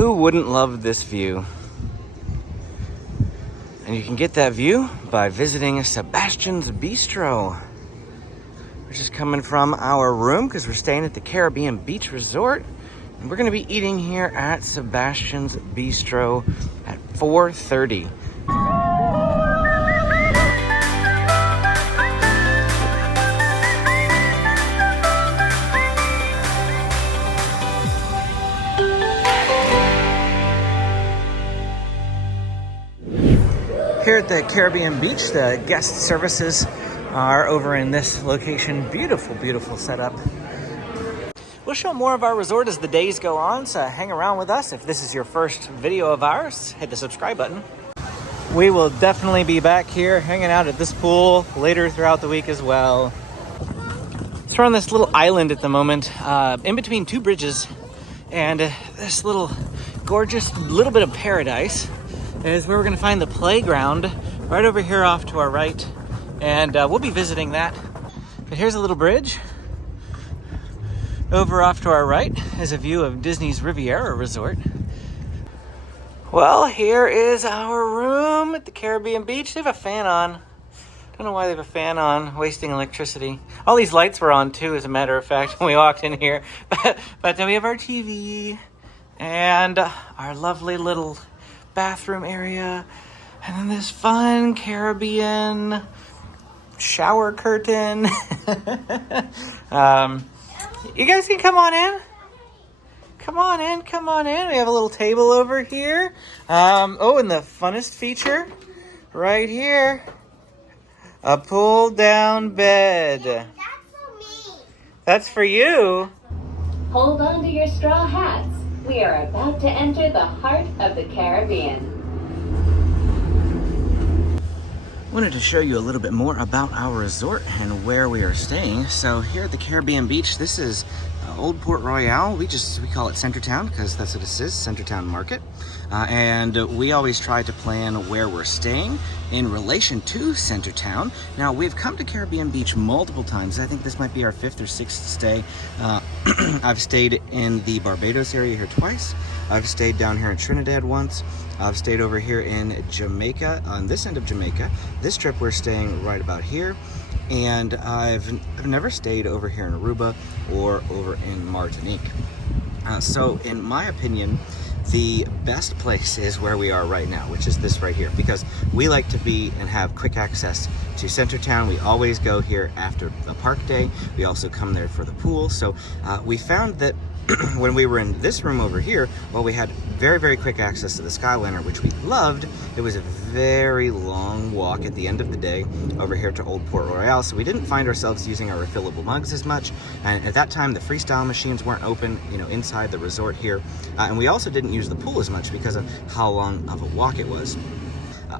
Who wouldn't love this view? And you can get that view by visiting Sebastian's Bistro, which is coming from our room because we're staying at the Caribbean Beach Resort. And we're gonna be eating here at Sebastian's Bistro at 4:30. Here at the Caribbean Beach, the guest services are over in this location. Beautiful, beautiful setup. We'll show more of our resort as the days go on, so hang around with us. If this is your first video of ours, hit the subscribe button. We will definitely be back here hanging out at this pool later throughout the week as well. So we're on this little island at the moment, in between two bridges, and this little gorgeous little bit of paradise is where we're going to find the playground right over here off to our right, and we'll be visiting that. But here's a little bridge. Over off to our right is a view of Disney's Riviera Resort. Well, here is our room at the Caribbean Beach. They have a fan on. Don't know why they have a fan on, wasting electricity. All these lights were on too, as a matter of fact, when we walked in here. But then we have our TV and our lovely little bathroom area, and then this fun Caribbean shower curtain. You guys can come on in. Come on in, come on in. We have a little table over here. Oh, and the funnest feature right here, a pull down bed. Yeah, that's for me. That's for you. Hold on to your straw hats. We are about to enter the heart of the Caribbean. Wanted to show you a little bit more about our resort and where we are staying. So here at the Caribbean Beach, this is Old Port Royale. We call it Centertown because that's what this is, Centertown Market. And we always try to plan where we're staying in relation to Centertown. Now, we've come to Caribbean Beach multiple times. I think this might be our 5th or 6th stay. I've stayed in the Barbados area here twice. I've stayed down here in Trinidad once. I've stayed over here in Jamaica, on this end of Jamaica. This trip we're staying right about here. And I've never stayed over here in Aruba or over in Martinique. So in my opinion, the best place is where we are right now, which is this right here, because we like to be and have quick access to Centertown. We always go here after the park day. We also come there for the pool. So we found that when we were in this room over here, well, we had very, very quick access to the Skyliner, which we loved. It was a very long walk at the end of the day over here to Old Port Royale, so we didn't find ourselves using our refillable mugs as much. And at that time, the freestyle machines weren't open, inside the resort here. And we also didn't use the pool as much because of how long of a walk it was.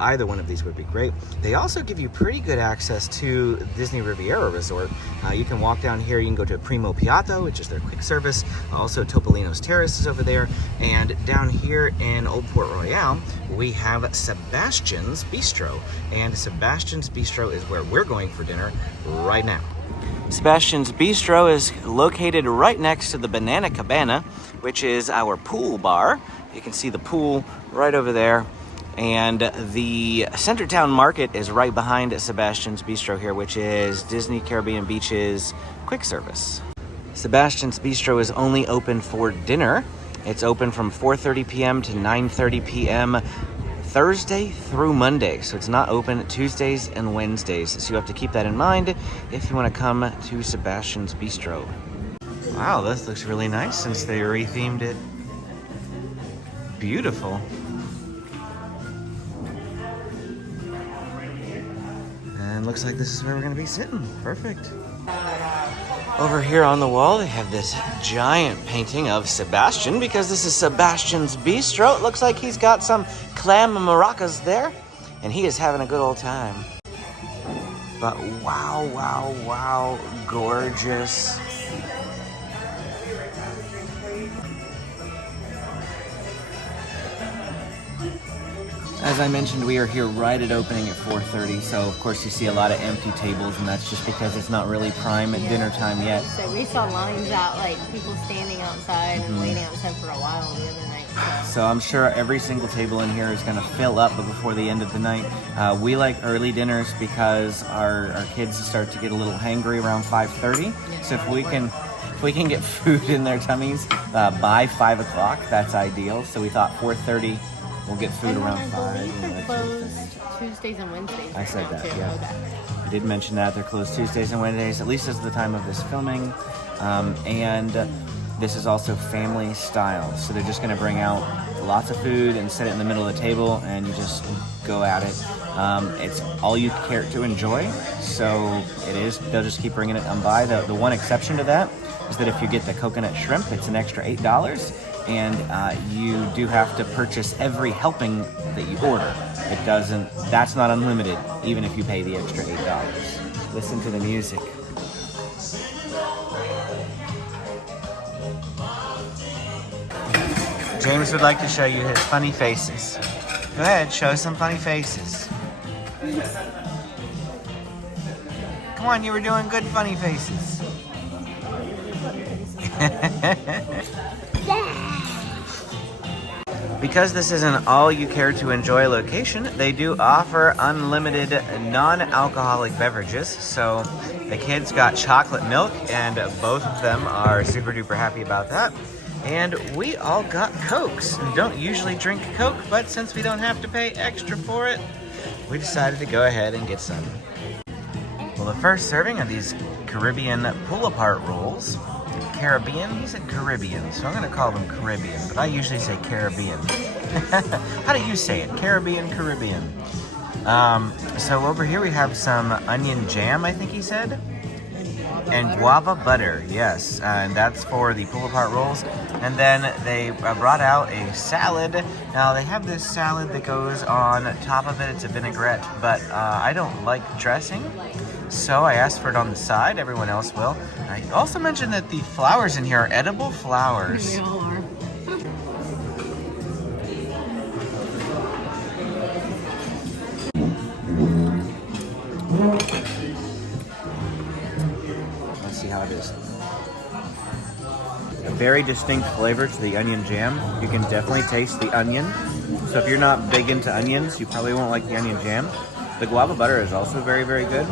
Either one of these would be great. They also give you pretty good access to Disney Riviera Resort. You can walk down here, you can go to Primo Piatto, which is their quick service. Also Topolino's Terrace is over there. And down here in Old Port Royale, we have Sebastian's Bistro. And Sebastian's Bistro is where we're going for dinner right now. Sebastian's Bistro is located right next to the Banana Cabana, which is our pool bar. You can see the pool right over there. And the Centertown Market is right behind Sebastian's Bistro here, which is Disney Caribbean Beach's quick service. Sebastian's Bistro is only open for dinner. It's open from 4:30 p.m. to 9:30 p.m. Thursday through Monday. So it's not open Tuesdays and Wednesdays. So you have to keep that in mind if you want to come to Sebastian's Bistro. Wow, this looks really nice since they rethemed it. Beautiful. And looks like this is where we're going to be sitting. Perfect. Over here on the wall, they have this giant painting of Sebastian because this is Sebastian's Bistro. It looks like he's got some clam maracas there, and he is having a good old time. But wow, wow, wow, gorgeous. As I mentioned, we are here right at opening at 4:30, so of course you see a lot of empty tables, and that's just because it's not really prime at dinner time yet. So we saw lines out, like people standing outside and waiting outside for a while the other night. So So I'm sure every single table in here is going to fill up before the end of the night. We like early dinners because our kids start to get a little hangry around 5:30. So if we can get food in their tummies by 5 o'clock, that's ideal. So we thought 4:30, we'll get food around 5. They're closed Tuesdays and Wednesdays. I said that, too. yeah. Okay. I did mention that they're closed Tuesdays and Wednesdays, at least as of the time of this filming. And this is also family style. So they're just gonna bring out lots of food and set it in the middle of the table and you just go at it. It's all you care to enjoy. So it is, they'll just keep bringing it on by. The one exception to that is that if you get the coconut shrimp, it's an extra $8. And you do have to purchase every helping that you order. That's not unlimited, even if you pay the extra $8. Listen to the music. James would like to show you his funny faces. Go ahead, show some funny faces. Come on, you were doing good funny faces. Because this is an all-you-care-to-enjoy location, they do offer unlimited non-alcoholic beverages. So the kids got chocolate milk, and both of them are super-duper happy about that. And we all got Cokes. We don't usually drink Coke, but since we don't have to pay extra for it, we decided to go ahead and get some. Well, the first serving of these Caribbean pull-apart rolls. Caribbean? He said Caribbean, so I'm going to call them Caribbean, but I usually say Caribbean. How do you say it? Caribbean, Caribbean. So over here we have some onion jam, I think he said. And guava butter, yes. And that's for the pull-apart rolls. And then they brought out a salad. Now they have this salad that goes on top of it. It's a vinaigrette, but I don't like dressing. So I asked for it on the side. Everyone else will. I also mentioned that the flowers in here are edible flowers. They all are. Let's see how it is. A very distinct flavor to the onion jam. You can definitely taste the onion. So if you're not big into onions, you probably won't like the onion jam. The guava butter is also very, very good.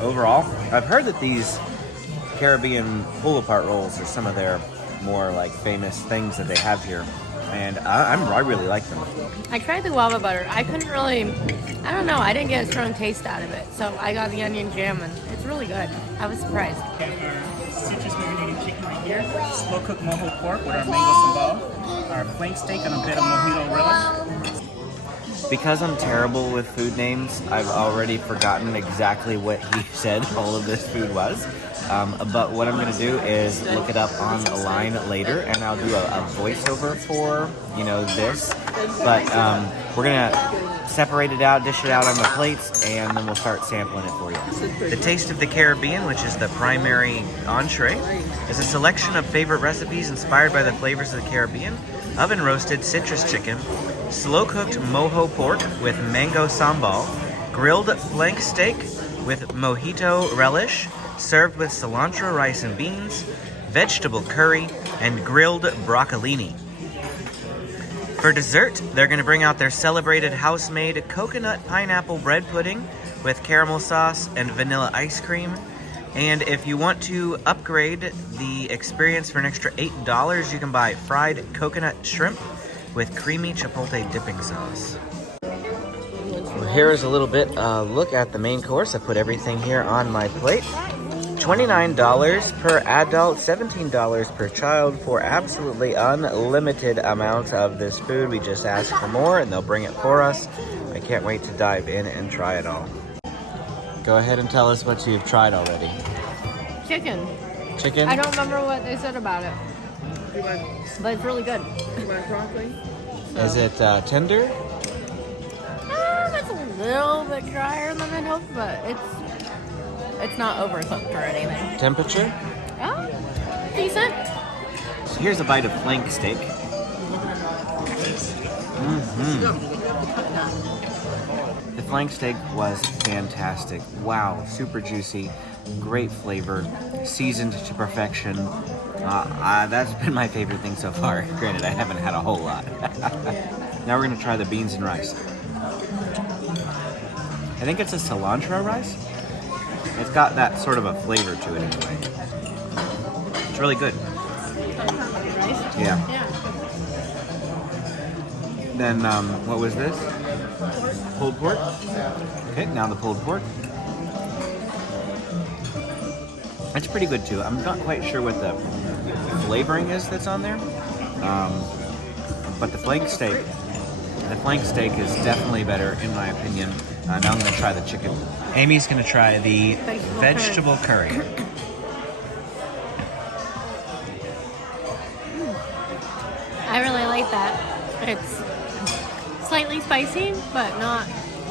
Overall, I've heard that these Caribbean pull-apart rolls are some of their more like famous things that they have here, and I really like them. I tried the guava butter. I couldn't really, I don't know, I didn't get a strong taste out of it. So I got the onion jam and it's really good. I was surprised. Our citrus marinated chicken right here, slow cooked mojo pork with our mango sambal, our flank steak and a bit of mojito relish. Because I'm terrible with food names, I've already forgotten exactly what he said all of this food was. But what I'm going to do is look it up online later, and I'll do a voiceover for, this. But we're going to separate it out, dish it out on the plates, and then we'll start sampling it for you. The Taste of the Caribbean, which is the primary entree, is a selection of favorite recipes inspired by the flavors of the Caribbean. Oven-roasted citrus chicken, slow-cooked mojo pork with mango sambal, grilled flank steak with mojito relish, served with cilantro rice and beans, vegetable curry, and grilled broccolini. For dessert, they're going to bring out their celebrated house-made coconut pineapple bread pudding with caramel sauce and vanilla ice cream. And if you want to upgrade the experience for an extra $8, you can buy fried coconut shrimp with creamy chipotle dipping sauce. Well, here is a little bit look at the main course. I put everything here on my plate. $29 per adult, $17 per child for absolutely unlimited amounts of this food. We just ask for more and they'll bring it for us. I can't wait to dive in and try it all. Go ahead and tell us what you've tried already. Chicken. Chicken? I don't remember what they said about it. But it's really good. Is it tender? It's a little bit drier than I'd hoped, but it's not overcooked or anything. Temperature? Oh, decent. So here's a bite of flank steak. The flank steak was fantastic. Wow, super juicy, great flavor, seasoned to perfection. That's been my favorite thing so far. Granted, I haven't had a whole lot. Now we're gonna try the beans and rice. I think it's a cilantro rice. It's got that sort of a flavor to it anyway. It's really good. Rice? Yeah. Yeah. Then, what was this? Pulled pork. Okay, now the pulled pork. It's pretty good too. I'm not quite sure what the flavoring is that's on there. But the flank steak is definitely better in my opinion. Now I'm gonna try the chicken. Amy's gonna try the vegetable curry. I really like that. It's slightly spicy, but not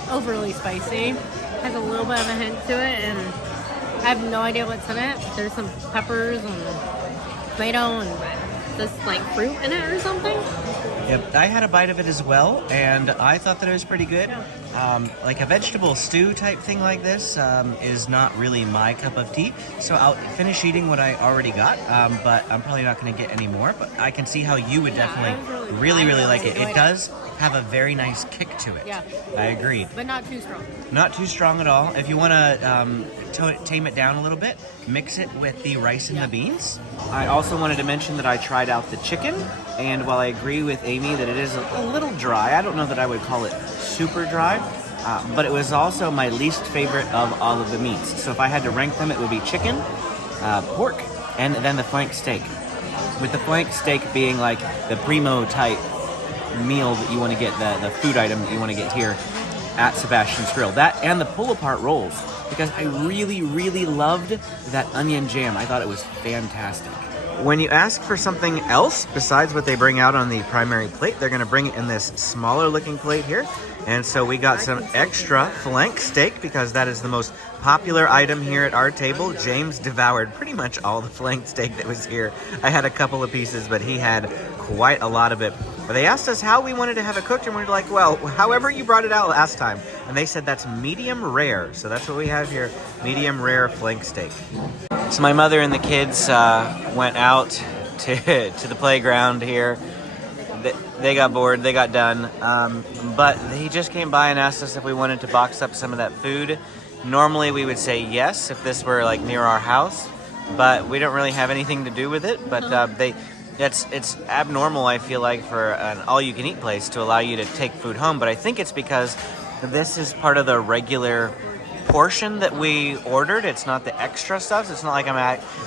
overly spicy. Has a little bit of a hint to it, and I have no idea what's in it. There's some peppers and tomato and this like fruit in it or something. Yep, I had a bite of it as well, and I thought that it was pretty good. Like a vegetable stew type thing like this is not really my cup of tea, so I'll finish eating what I already got, but I'm probably not going to get any more, but I can see how you would definitely really like it. It does have a very nice kick to it. Yeah. I agree. But not too strong. Not too strong at all. If you want to tame it down a little bit, mix it with the rice and the beans. I also wanted to mention that I tried out the chicken, and while I agree with Amy that it is a little dry, I don't know that I would call it super dry, but it was also my least favorite of all of the meats. So if I had to rank them, it would be chicken, pork, and then the flank steak. With the flank steak being like the primo type meal that you want to get, the food item that you want to get here at Sebastian's Grill. That and the pull-apart rolls, because I really loved that onion jam. I thought it was fantastic. When you ask for something else besides what they bring out on the primary plate, they're going to bring it in this smaller looking plate here. And so we got some extra flank steak because that is the most popular item here at our table. James devoured pretty much all the flank steak that was here. I had a couple of pieces, but he had quite a lot of it. But they asked us how we wanted to have it cooked, and we were like, well, however you brought it out last time. And they said that's medium rare. So that's what we have here, medium rare flank steak. So my mother and the kids went out to the playground here. They got bored, they got done, but he just came by and asked us if we wanted to box up some of that food. Normally we would say yes if this were like near our house, but we don't really have anything to do with it. But it's abnormal, I feel like, for an all-you-can-eat place to allow you to take food home. But I think it's because this is part of the regular portion that we ordered. It's not the extra stuff. So it's not like I'm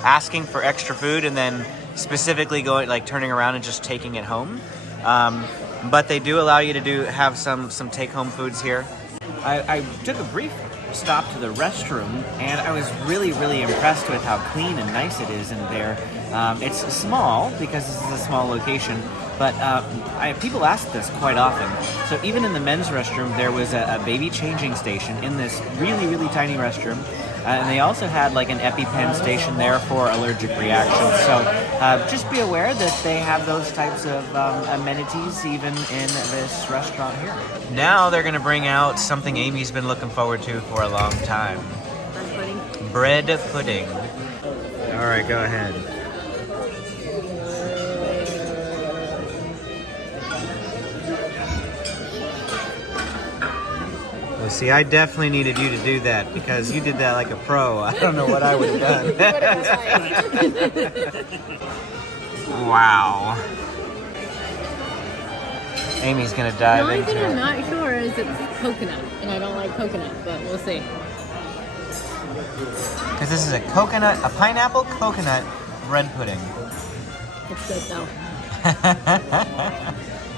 asking for extra food and then specifically going, like, turning around and just taking it home. But they do allow you to have some take-home foods here. I took a brief stop to the restroom, and I was really impressed with how clean and nice it is in there. It's small because this is a small location, but people ask this quite often. So even in the men's restroom, there was a baby changing station in this really tiny restroom. And they also had like an EpiPen station there for allergic reactions. So just be aware that they have those types of amenities even in this restaurant here. Now they're gonna bring out something Amy's been looking forward to for a long time. Bread pudding. All right, go ahead. Well, see, I definitely needed you to do that because you did that like a pro. I don't know what I would have done. Wow. Amy's gonna dive into it. The only thing I'm not sure is it's coconut, and I don't like coconut, but we'll see. Because this is a pineapple coconut bread pudding. It's good though.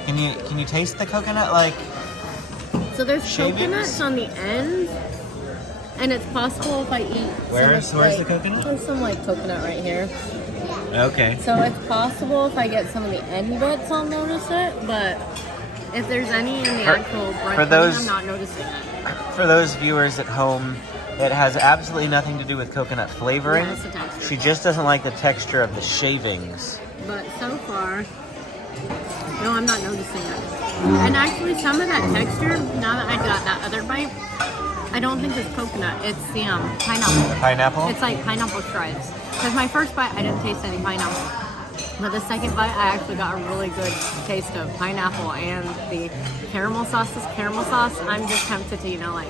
Can you taste the coconut like? So there's shavings? coconuts on the end, and it's possible if I eat. Where's the coconut? There's some like coconut right here. Okay. So it's possible if I get some of the end bits, I'll notice it, but if there's any in the actual bread pudding, I'm not noticing it. For those viewers at home, it has absolutely nothing to do with coconut flavoring. Yeah, it's the texture. She just doesn't like the texture of the shavings. But so far, no, I'm not noticing it. And actually, some of that texture, now that I got that other bite, I don't think it's coconut. It's the pineapple. The pineapple? It's like pineapple stripes. Because my first bite, I didn't taste any pineapple. But the second bite, I actually got a really good taste of pineapple and the caramel sauce. This caramel sauce, I'm just tempted to, like,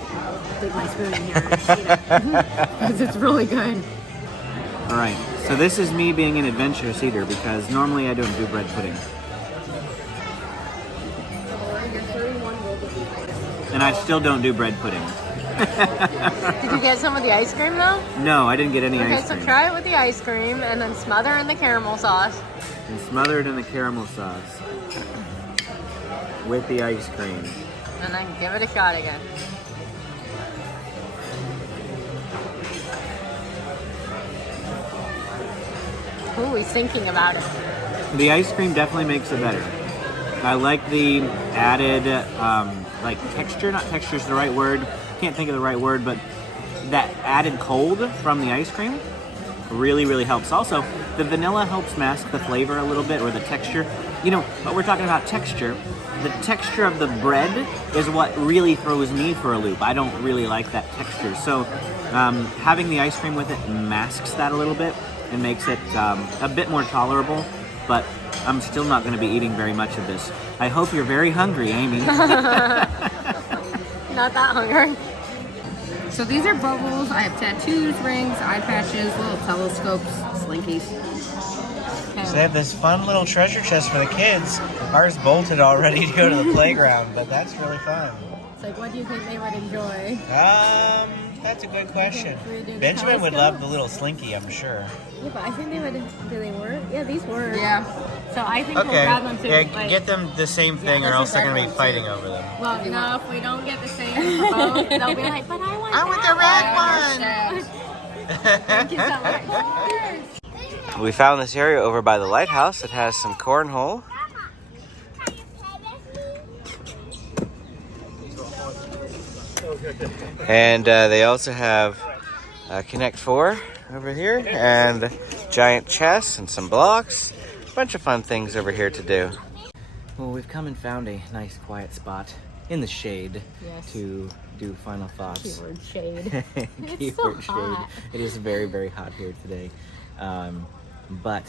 dig my spoon in here and eat it. Because it's really good. All right, so this is me being an adventurous eater because normally I don't do bread pudding. And I still don't do bread pudding. Did you get some of the ice cream though? No, I didn't get any ice cream. Okay, so try it with the ice cream and then smother in the caramel sauce. And smother it in the caramel sauce with the ice cream. And then give it a shot again. Ooh, he's thinking about it. The ice cream definitely makes it better. I like the added, like texture, not texture is the right word, can't think of the right word, but that added cold from the ice cream really, really helps. Also, the vanilla helps mask the flavor a little bit, or the texture. But we're talking about texture. The texture of the bread is what really throws me for a loop. I don't really like that texture. So having the ice cream with it masks that a little bit and makes it a bit more tolerable, but I'm still not going to be eating very much of this. I hope you're very hungry, Amy. Not that hungry. So these are bubbles. I have tattoos, rings, eye patches, little telescopes, slinkies. So they have this fun little treasure chest for the kids. Ours bolted already to go to the playground, but that's really fun. It's like, what do you think they would enjoy? That's a good question. Should we do the Benjamin would telescope? love the little slinky, I'm sure. Yeah, but I think they would. Do they work? Yeah, these work. Yeah. So I think we'll grab them too. Yeah, like, get them the same thing, or else they're gonna be fighting over them. well, no, if we don't get the same for both, they'll be like, but I want the that red one. Thank you so much. We found this area over by the lighthouse. It has some cornhole. And they also have Connect 4 over here, and giant chess and some blocks. A bunch of fun things over here to do. Well, we've come and found a nice quiet spot in the shade to do final thoughts. Keyword shade. It's Keyword so hot. It is very, very hot here today. But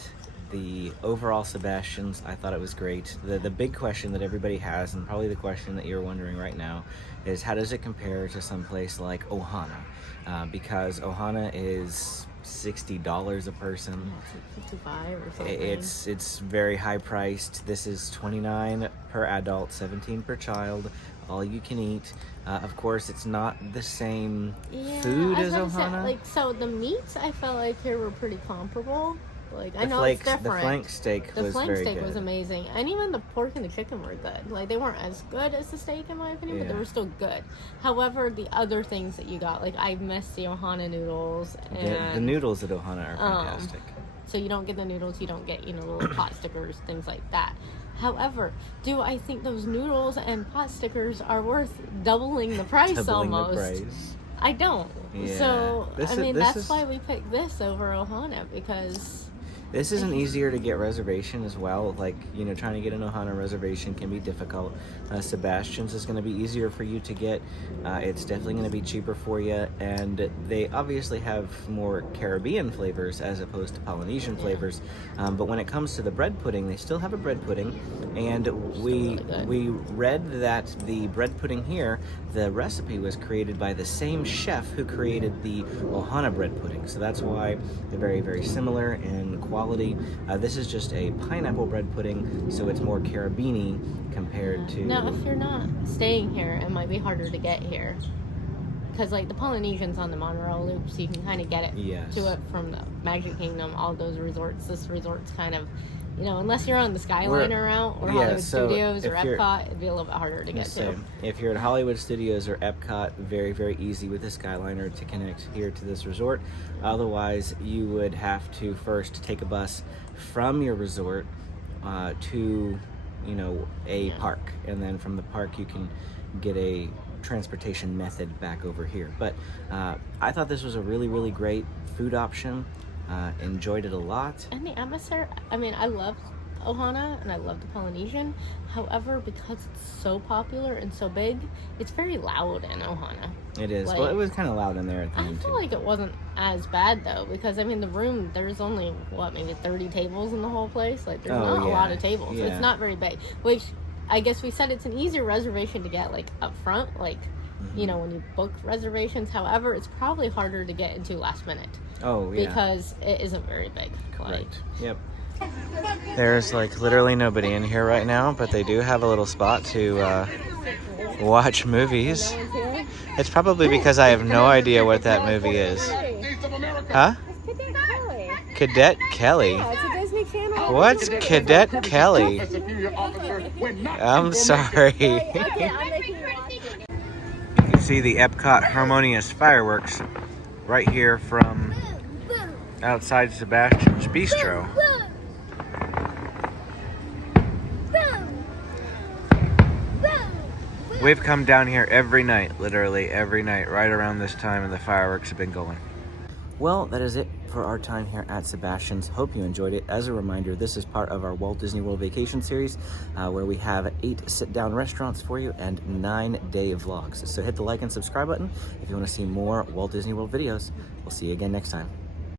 the overall Sebastian's, I thought it was great. The big question that everybody has, and probably the question that you're wondering right now, is how does it compare to some place like Ohana? Because Ohana is $60 a person. 55 or something. It's very high priced. This is $29 per adult, $17 per child, all you can eat. Of course, it's not the same food as Ohana. So the meats I felt like here were pretty comparable. Like I know flakes, it's different. The flank steak The was flank very steak good. was amazing, and even the pork and the chicken were good. Like they weren't as good as the steak in my opinion, but they were still good. However, the other things that you got, like I missed the Ohana noodles, and The noodles at Ohana are fantastic. so you don't get the noodles, you don't get little pot stickers, things like that. However, do I think those noodles and pot stickers are worth doubling the price Doubling almost? the price. I don't. Yeah. So This I mean is- that's why we picked this over Ohana, because This is an easier to get reservation as well. Like, trying to get an Ohana reservation can be difficult. Sebastian's is going to be easier for you to get. It's definitely going to be cheaper for you. And they obviously have more Caribbean flavors as opposed to Polynesian flavors. But when it comes to the bread pudding, they still have a bread pudding. And we read that the bread pudding here, the recipe was created by the same chef who created the Ohana bread pudding. So that's why they're very, very similar in quality. This is just a pineapple bread pudding, so it's more Caribbean-y compared to... Now, if you're not staying here, it might be harder to get here. Because, like, the Polynesian's on the monorail loop, so you can kind of get it to it from the Magic Kingdom, all those resorts. This resort's kind of, unless you're on the Skyliner route or Hollywood Studios or Epcot, it'd be a little bit harder to get to. If you're at Hollywood Studios or Epcot, very, very easy with the Skyliner to connect here to this resort. Otherwise, you would have to first take a bus from your resort to, a park. And then from the park, you can get a transportation method back over here. But I thought this was a really, really great food option. Enjoyed it a lot. And the atmosphere, I mean, I love Ohana and I love the Polynesian. However, because it's so popular and so big, it's very loud in Ohana. It is. Like, well, it was kind of loud in there at the I end, feel too. like it wasn't as bad though, because I mean the room, there's only maybe 30 tables in the whole place. Like there's not a lot of tables. Yeah. It's not very big. Which I guess we said it's an easier reservation to get like up front, like you know, when you book reservations. However, it's probably harder to get into last minute. Oh, yeah. Because it isn't very big. Right. Yep. There's like literally nobody in here right now, but they do have a little spot to watch movies. It's probably because I have no idea what that movie is. Huh? Cadet Kelly? Yeah, it's a Disney Channel. What's Cadet Kelly? I'm sorry. You can see the Epcot Harmonious fireworks right here from outside Sebastian's Bistro. We've come down here every night, literally every night, right around this time, and the fireworks have been going. Well, that is it for our time here at Sebastian's. Hope you enjoyed it. As a reminder, this is part of our Walt Disney World Vacation Series, where we have 8 sit-down restaurants for you and 9-day vlogs. So hit the like and subscribe button if you want to see more Walt Disney World videos. We'll see you again next time.